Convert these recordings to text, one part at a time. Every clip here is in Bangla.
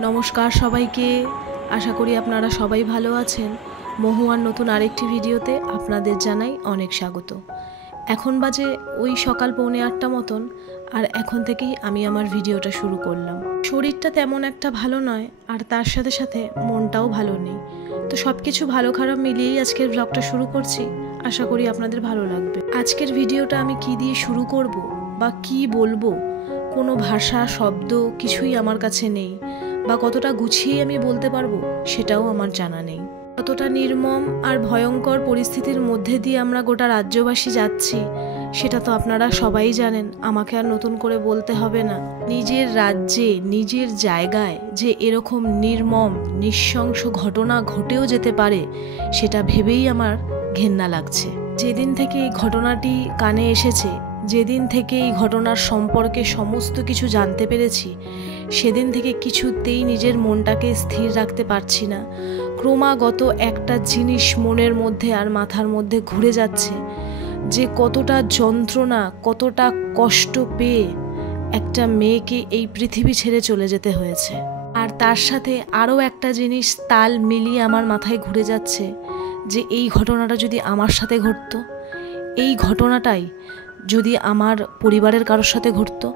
नमस्कार सबाइके आशा करी आपनारा सबाई भालो आछेन। महुआर नतून आरेकटी भिडियोते आपनादेर जानाई अनेक स्वागत। एखन बाजे ओई सकाल 8:45 मतन और एखन थेकेई आमी आमार भिडियोटा शुरू करलाम। शरीरटा तेमन एकटा भालो नय और तार साथे साथे मनटाओ भालो नेই, तो सबकिछु भालो खाराप मिलिয়েই आजकेर ब्लगटा शुरू करछि। आशा करी आपनादेर भालो लागबे। आजकेर भिडियोटा आमी कि दिये शुरू करब बा कि बोलबो कोनो भाषा शब्द किछुई आमार काछे नेই বা কতটা গুছিয়ে আমি বলতে পারবো সেটাও আমার জানা নেই। কতটা নির্মম আর ভয়ঙ্কর পরিস্থিতির মধ্যে দিয়ে আমরা গোটা রাজ্যবাসী যাচ্ছি সেটা তো আপনারা সবাই জানেন, আমাকে আর নতুন করে বলতে হবে না। নিজের রাজ্যে নিজের জায়গায় যে এরকম নির্মম নৃশংস ঘটনা ঘটেও যেতে পারে সেটা ভেবেই আমার ঘেন্না লাগছে। যেদিন থেকে এই ঘটনাটি কানে এসেছে, যেদিন থেকে এই ঘটনার সম্পর্কে সমস্ত কিছু জানতে পেরেছি, সেদিন থেকে কিছুতেই নিজের মনটাকে স্থির রাখতে পারছি না। ক্রমাগত একটা জিনিস মনের মধ্যে আর মাথার মধ্যে ঘুরে যাচ্ছে যে কতটা যন্ত্রণা, কতটা কষ্ট পেয়ে একটা মেয়েকে এই পৃথিবী ছেড়ে চলে যেতে হয়েছে। আর তার সাথে আরও একটা জিনিস তাল মিলিয়ে আমার মাথায় ঘুরে যাচ্ছে যে এই ঘটনাটা যদি আমার সাথে ঘটতো, এই ঘটনাটাই যদি আমার পরিবারের কারোর সাথে ঘটতো,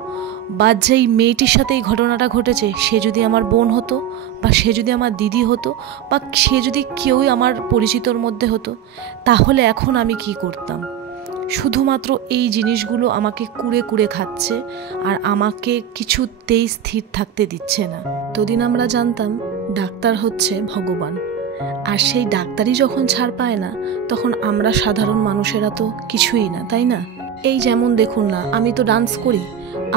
বা যেই মেয়েটির সাথে এই ঘটনাটা ঘটেছে সে যদি আমার বোন হতো, বা সে যদি আমার দিদি হতো, বা সে যদি কেউই আমার পরিচিতর মধ্যে হতো, তাহলে এখন আমি কি করতাম? শুধুমাত্র এই জিনিসগুলো আমাকে কুড়ে কুড়ে খাচ্ছে আর আমাকে কিছুতেই স্থির থাকতে দিচ্ছে না। এতদিন আমরা জানতাম ডাক্তার হচ্ছে ভগবান, আর সেই ডাক্তারই যখন ছাড় পায় না তখন আমরা সাধারণ মানুষেরা তো কিছুই না, তাই না? এই যেমন দেখুন না, আমি তো ডান্স করি,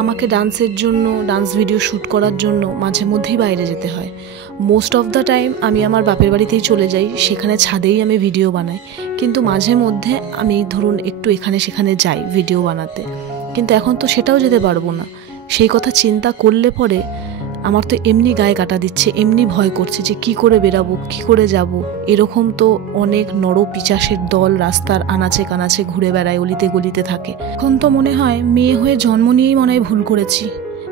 আমাকে ডান্সের জন্য, ডান্স ভিডিও শ্যুট করার জন্য মাঝে মধ্যেই বাইরে যেতে হয়। মোস্ট অফ দ্য টাইম আমি আমার বাপের বাড়িতেই চলে যাই, সেখানে ছাদেই আমি ভিডিও বানাই। কিন্তু মাঝে মধ্যে আমি ধরুন একটু এখানে সেখানে যাই ভিডিও বানাতে, কিন্তু এখন তো সেটাও যেতে পারবো না। সেই কথা চিন্তা করলে পরে আমার তো এমনি গায়ে কাটা দিচ্ছে, এমনি ভয় করছে যে কি করে বেরাবো, কি করে যাব। এরকম তো অনেক নরপিশাচের দল রাস্তার আনাচে কানাচে ঘুরে বেড়ায়, অলিতে গলিতে থাকে। এখন তো মনে হয় মেয়ে হয়ে জন্ম নিয়েই মনে হয় ভুল করেছি।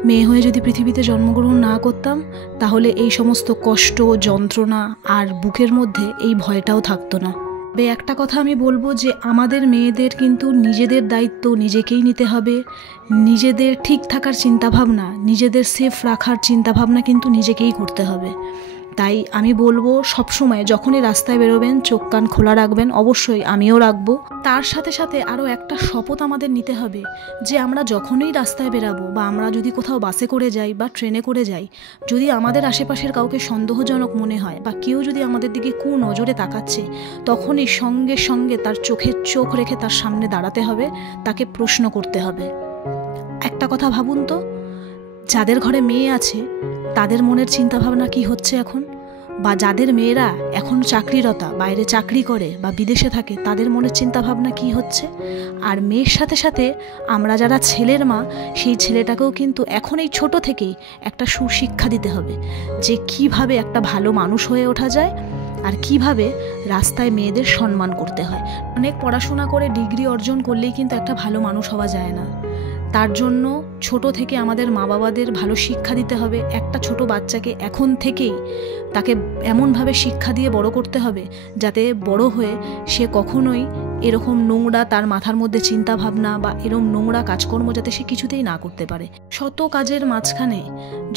মেয়ে হয়ে যদি পৃথিবীতে জন্মগ্রহণ না করতাম তাহলে এই সমস্ত কষ্ট, যন্ত্রণা আর বুকের মধ্যে এই ভয়টাও থাকতো না। একটা কথা আমি বলবো যে আমাদের মেয়েদের কিন্তু নিজেদের দায়িত্ব নিজেকেই নিতে হবে। নিজেদের ঠিক থাকার চিন্তাভাবনা, নিজেদের সেফ রাখার চিন্তাভাবনা কিন্তু নিজেকেই করতে হবে। তাই আমি বলবো সবসময় যখনই রাস্তায় বেরোবেন চোখ কান খোলা রাখবেন, অবশ্যই আমিও রাখবো। তার সাথে সাথে আরও একটা শপথ আমাদের নিতে হবে যে আমরা যখনই রাস্তায় বেরাবো, বা আমরা যদি কোথাও বাসে করে যাই বা ট্রেনে করে যাই, যদি আমাদের আশেপাশের কাউকে সন্দেহজনক মনে হয় বা কেউ যদি আমাদের দিকে নজরে তাকাচ্ছে, তখনই সঙ্গে সঙ্গে তার চোখে চোখ রেখে তার সামনে দাঁড়াতে হবে, তাকে প্রশ্ন করতে হবে। একটা কথা ভাবুন তো, যাদের ঘরে মেয়ে আছে তাদের মনের চিন্তাভাবনা কি হচ্ছে এখন, বা যাদের মেয়েরা এখন চাকরিরতা, বাইরে চাকরি করে বা বিদেশে থাকে, তাদের মনের চিন্তাভাবনা কি হচ্ছে। আর মেয়ের সাথে সাথে আমরা যারা ছেলের মা, সেই ছেলেটাকেও কিন্তু এখন এই ছোট থেকেই একটা সুশিক্ষা দিতে হবে যে কিভাবে একটা ভালো মানুষ হয়ে ওঠা যায় আর কিভাবে রাস্তায় মেয়েদের সম্মান করতে হয়। অনেক পড়াশোনা করে ডিগ্রি অর্জন করলেই কিন্তু একটা ভালো মানুষ হওয়া যায় না। তার জন্য ছোট থেকে আমাদের মা বাবাদের ভালো শিক্ষা দিতে হবে। একটা ছোট বাচ্চাকে এখন থেকেই তাকে এমনভাবে শিক্ষা দিয়ে বড় করতে হবে যাতে বড় হয়ে সে কখনোই এরকম নোংরা তার মাথার মধ্যে চিন্তা ভাবনা বা এরকম নোংরা কাজকর্ম যাতে সে কিছুতেই না করতে পারে। শত কাজের মাঝখানে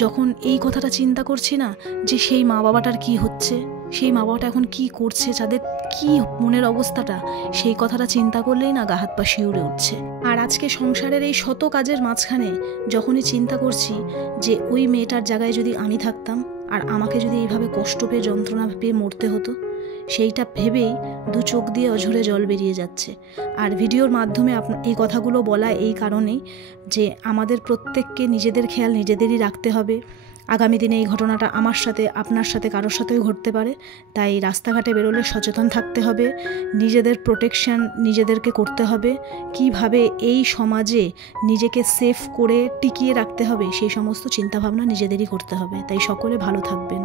যখন এই কথাটা চিন্তা করছি না যে সেই মা বাবাটার কি হচ্ছে, সেই মা বাবাটা এখন কি করছে, যাদের কি মনের অবস্থাটা, সেই কথাটা চিন্তা করলেই না গা হাত পা শিউরে উঠছে। আর আজকে সংসারের এই শত কাজের মাঝখানে যখনই চিন্তা করছি যে ওই মেয়েটার জায়গায় যদি আমি থাকতাম আর আমাকে যদি এইভাবে কষ্ট পেয়ে যন্ত্রণা পেয়ে মরতে হতো, সেইটা ভেবেই দু চোখ দিয়ে অঝরে জল বেরিয়ে যাচ্ছে। আর ভিডিওর মাধ্যমে এই কথাগুলো বলা এই কারণেই যে আমাদের প্রত্যেককে নিজেদের খেয়াল নিজেদেরই রাখতে হবে। আগামী দিনে এই ঘটনাটা আমার সাথে, আপনার সাথে, কারোর সাথেও ঘটতে পারে। তাই রাস্তাঘাটে বেরোলে সচেতন থাকতে হবে, নিজেদের প্রোটেকশন নিজেদেরকে করতে হবে। কিভাবে এই সমাজে নিজেকে সেফ করে টিকিয়ে রাখতে হবে সেই সমস্ত চিন্তাভাবনা নিজেদেরই করতে হবে। তাই সকলে ভালো থাকবেন।